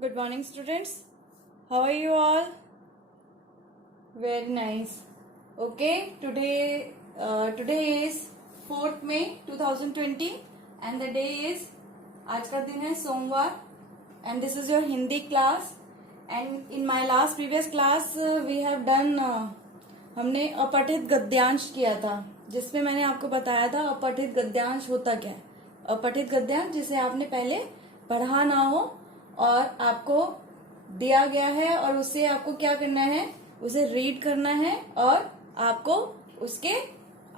Good morning, students. How are you all? Very nice. Okay, today is 4th May 2020 and the day is आज का दिन है सोमवार and this is your Hindi class and in my last previous class we have done हमने अपठित गद्यांश किया था जिसमें मैंने आपको बताया था अपठित गद्यांश होता क्या है। अपठित गद्यांश जिसे आपने पहले पढ़ा ना हो और आपको दिया गया है और उससे आपको क्या करना है, उसे रीड करना है और आपको उसके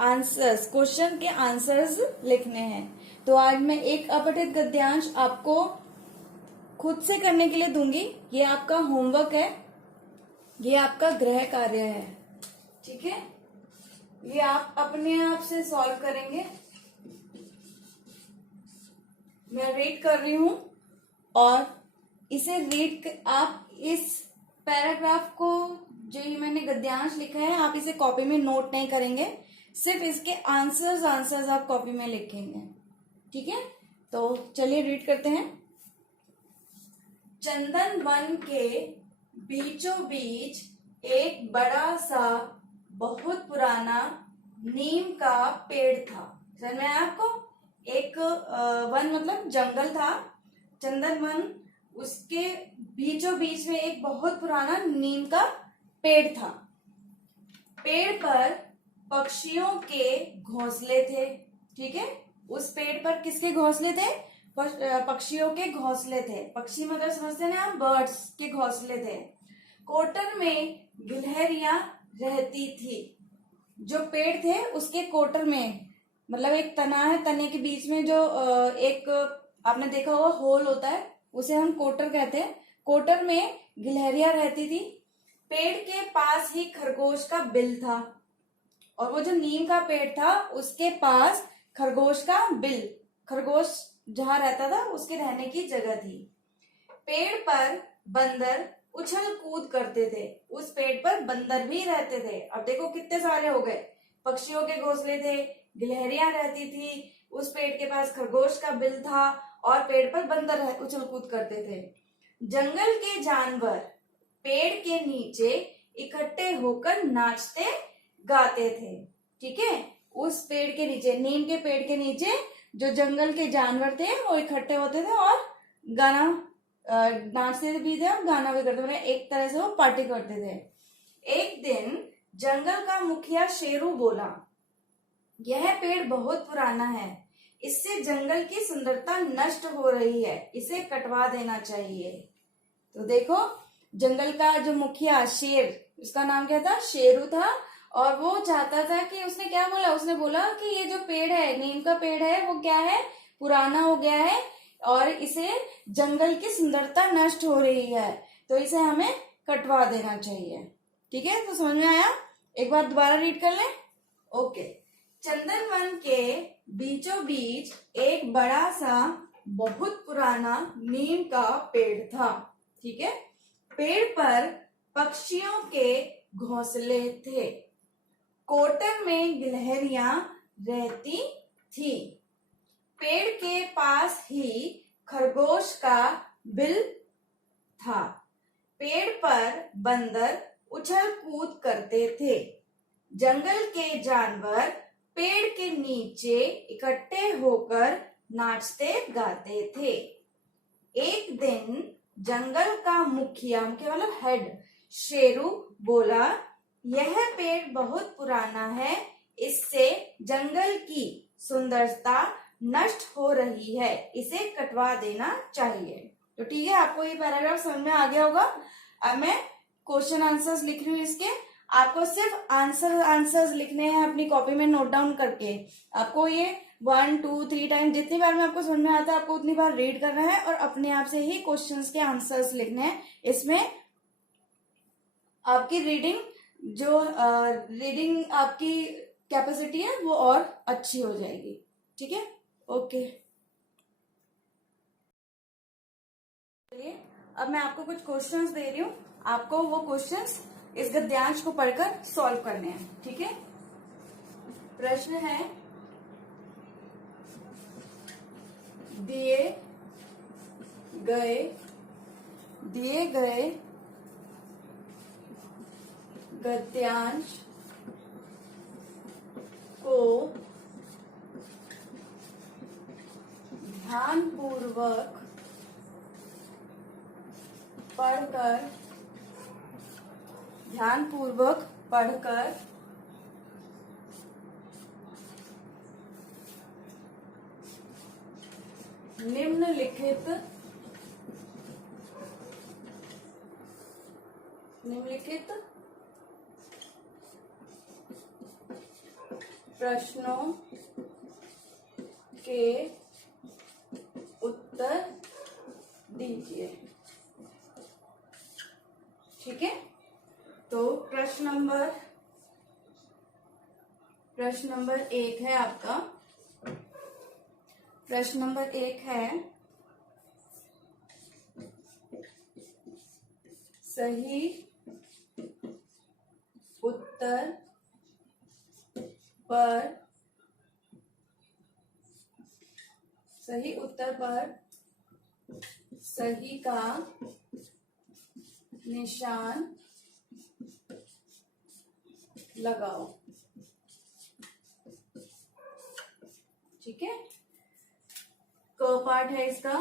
आंसर्स, क्वेश्चन के आंसर्स लिखने हैं। तो आज मैं एक अपठित गद्यांश आपको खुद से करने के लिए दूंगी। ये आपका होमवर्क है, ये आपका गृह कार्य है, ठीक है। ये आप अपने आप से सॉल्व करेंगे। मैं रीड कर रही हूं और इसे रीड आप इस पैराग्राफ को जो ये मैंने गद्यांश लिखा है आप इसे कॉपी में नोट नहीं करेंगे, सिर्फ इसके आंसर्स आप कॉपी में लिखेंगे, ठीक है। तो चलिए रीड करते हैं। चंदन वन के बीचों बीच एक बड़ा सा बहुत पुराना नीम का पेड़ था। समझ में आया आपको? एक वन मतलब जंगल था, चंदन वन, उसके बीचों बीच में एक बहुत पुराना नीम का पेड़ था। पेड़ पर पक्षियों के घोंसले थे, ठीक है। उस पेड़ पर किसके घोंसले थे? पक्षियों के घोंसले थे। पक्षी मतलब समझते हैं आप, बर्ड्स के घोंसले थे। कोटर में गिलहरियां रहती थी। जो पेड़ थे उसके कोटर में, मतलब एक तना है, तने के बीच में जो एक आपने देखा होगा होल होता है, उसे हम कोटर कहते हैं। कोटर में गिलहरियां रहती थी। पेड़ के पास ही खरगोश का बिल था और वो जो नीम का पेड़ था उसके पास खरगोश का बिल, खरगोश जहां रहता था उसके रहने की जगह थी। पेड़ पर बंदर उछल कूद करते थे। उस पेड़ पर बंदर भी रहते थे। अब देखो कितने सारे हो गए। पक्षियों के घोंसले थे, गिलहरियां रहती थी, उस पेड़ के पास खरगोश का बिल था और पेड़ पर बंदर उछल कूद करते थे। जंगल के जानवर पेड़ के नीचे इकट्ठे होकर नाचते गाते थे, ठीक है। उस पेड़ के नीचे, नीम के पेड़ के नीचे जो जंगल के जानवर थे वो इकट्ठे होते थे और गाना नाचते भी थे और गाना भी करते थे, एक तरह से वो पार्टी करते थे। एक दिन जंगल का मुखिया शेरू बोला, यह पेड़ बहुत पुराना है, इससे जंगल की सुंदरता नष्ट हो रही है, इसे कटवा देना चाहिए। तो देखो, जंगल का जो मुखिया शेर, उसका नाम क्या था? शेरू था। और वो चाहता था कि, उसने क्या बोला? उसने बोला कि ये जो पेड़ है, नीम का पेड़ है, वो क्या है? पुराना हो गया है और इसे जंगल की सुंदरता नष्ट हो रही है, तो इसे हमें कटवा देना चाहिए, ठीक है। तो समझ में आया? एक बार दोबारा रीड कर लें। ओके। चंदन वन के बीचों बीच एक बड़ा सा बहुत पुराना नीम का पेड़ था, ठीक है। पेड़ पर पक्षियों के घोंसले थे। कोटर में गिलहरियां रहती थी। पेड़ के पास ही खरगोश का बिल था। पेड़ पर बंदर उछल कूद करते थे। जंगल के जानवर पेड़ के नीचे इकट्ठे होकर नाचते गाते थे। एक दिन जंगल का मुखिया मतलब हेड शेरू बोला, यह पेड़ बहुत पुराना है, इससे जंगल की सुंदरता नष्ट हो रही है, इसे कटवा देना चाहिए। तो ठीक है, आपको ये पैराग्राफ समझ में आ गया होगा। अब मैं क्वेश्चन आंसर्स लिख रही हूँ इसके। आपको सिर्फ आंसर्स लिखने हैं अपनी कॉपी में नोट डाउन करके। आपको ये 1 2 3 टाइम जितनी बार में आपको समझ में आता है आपको उतनी बार रीड करना है और अपने आप से ही क्वेश्चंस के आंसर्स लिखने हैं। इसमें आपकी रीडिंग आपकी कैपेसिटी है वो और अच्छी हो जाएगी, ठीक है। ओके, चलिए अब मैं आपको कुछ क्वेश्चंस दे रही हूँ। आपको वो क्वेश्चंस इस गद्यांश को पढ़कर सॉल्व करने हैं, ठीक है। प्रश्न है, दिए गए दिए गए गद्यांश को ध्यानपूर्वक पढ़कर निम्नलिखित प्रश्नों के उत्तर दीजिए। ठीक है, तो प्रश्न नंबर 1 है आपका। प्रश्न नंबर 1 है, सही उत्तर पर सही का निशान लगाओ। ठीक है, क पार्ट है इसका,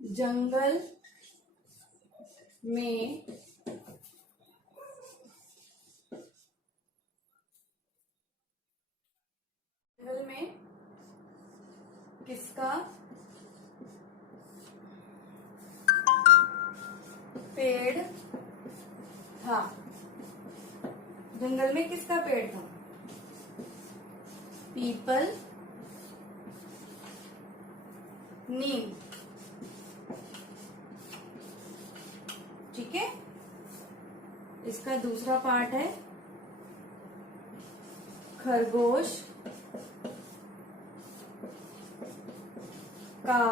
जंगल में किसका पेड़ था? जंगल में किसका पेड़ था? पीपल, नीम। ठीक है, इसका दूसरा पार्ट है, खरगोश का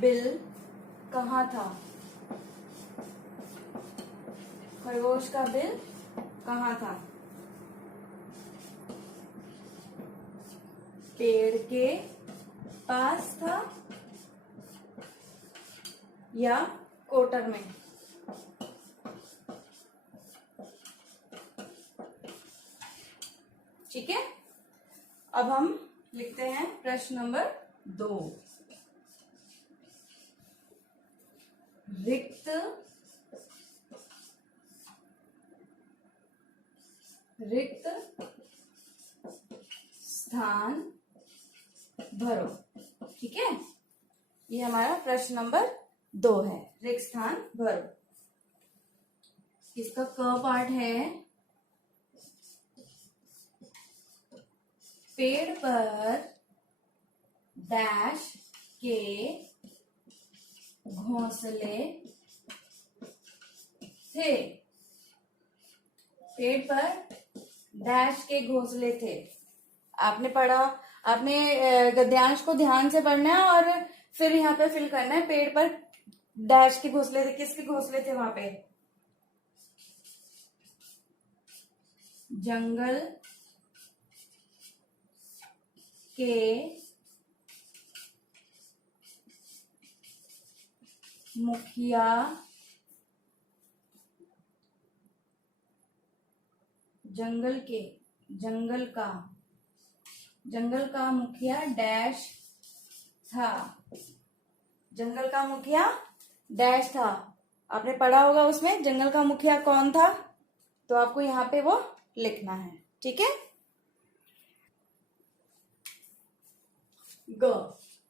बिल कहाँ था? खरगोश का बिल कहाँ था? पेड़ के पास था या कोटर में? ठीक है, अब हम लिखते हैं प्रश्न नंबर 2। रिक्त स्थान भरो। ठीक है, ये हमारा प्रश्न नंबर 2 है, रिक्त स्थान भरो। इसका क पार्ट है, पेड़ पर डैश के घोंसले थे। पेड़ पर डैश के घोंसले थे। आपने पढ़ा, आपने गद्यांश को ध्यान से पढ़ना है और फिर यहाँ पे फिल करना है। पेड़ पर डैश के घोंसले थे, किसके घोंसले थे वहां पे? जंगल के मुखिया जंगल का मुखिया डैश था। जंगल का मुखिया डैश था। आपने पढ़ा होगा उसमें जंगल का मुखिया कौन था, तो आपको यहाँ पे वो लिखना है। ठीक है, ग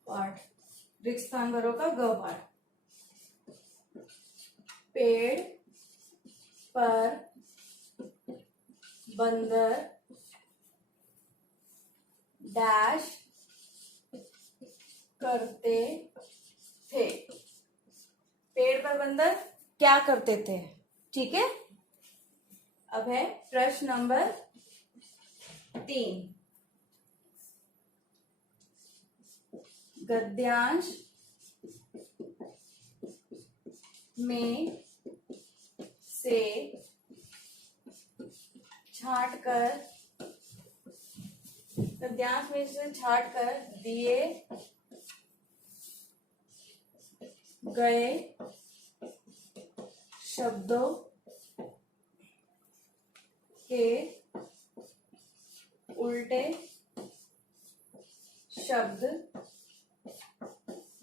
पार्ट, रिक्त स्थान भरो का ग पार्ट। पेड़ पर बंदर डैश करते थे। पेड़ पर बंदर क्या करते थे? ठीक है, अब है प्रश्न नंबर 3। गद्यांश में से छांटकर गद्यांश में से छाट कर दिए गए शब्दों के उल्टे शब्द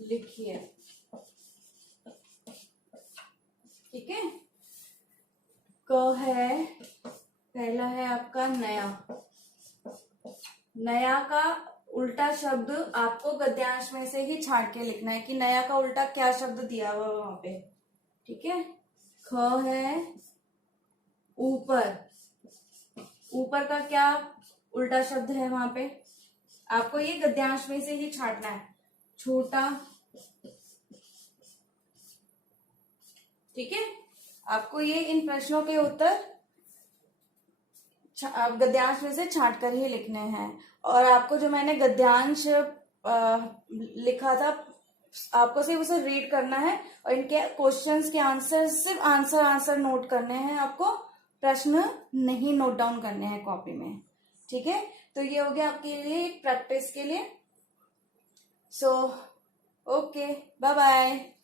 लिखिए। ठीक है, क है, पहला है आपका नया। नया का उल्टा शब्द आपको गद्यांश में से ही छाट के लिखना है कि नया का उल्टा क्या शब्द दिया हुआ वहां पे। ठीक है, ख है ऊपर। ऊपर का क्या उल्टा शब्द है वहां पे, आपको ये गद्यांश में से ही छाटना है, छोटा। ठीक है, आपको ये इन प्रश्नों के उत्तर आप गद्यांश में से छाट कर ही लिखने हैं। और आपको जो मैंने गद्यांश लिखा था, आपको सिर्फ उसे रीड करना है और इनके क्वेश्चंस के आंसर सिर्फ आंसर नोट करने हैं, आपको प्रश्न नहीं नोट डाउन करने हैं कॉपी में। ठीक है, तो ये हो गया आपके लिए प्रैक्टिस के लिए। So okay, bye bye.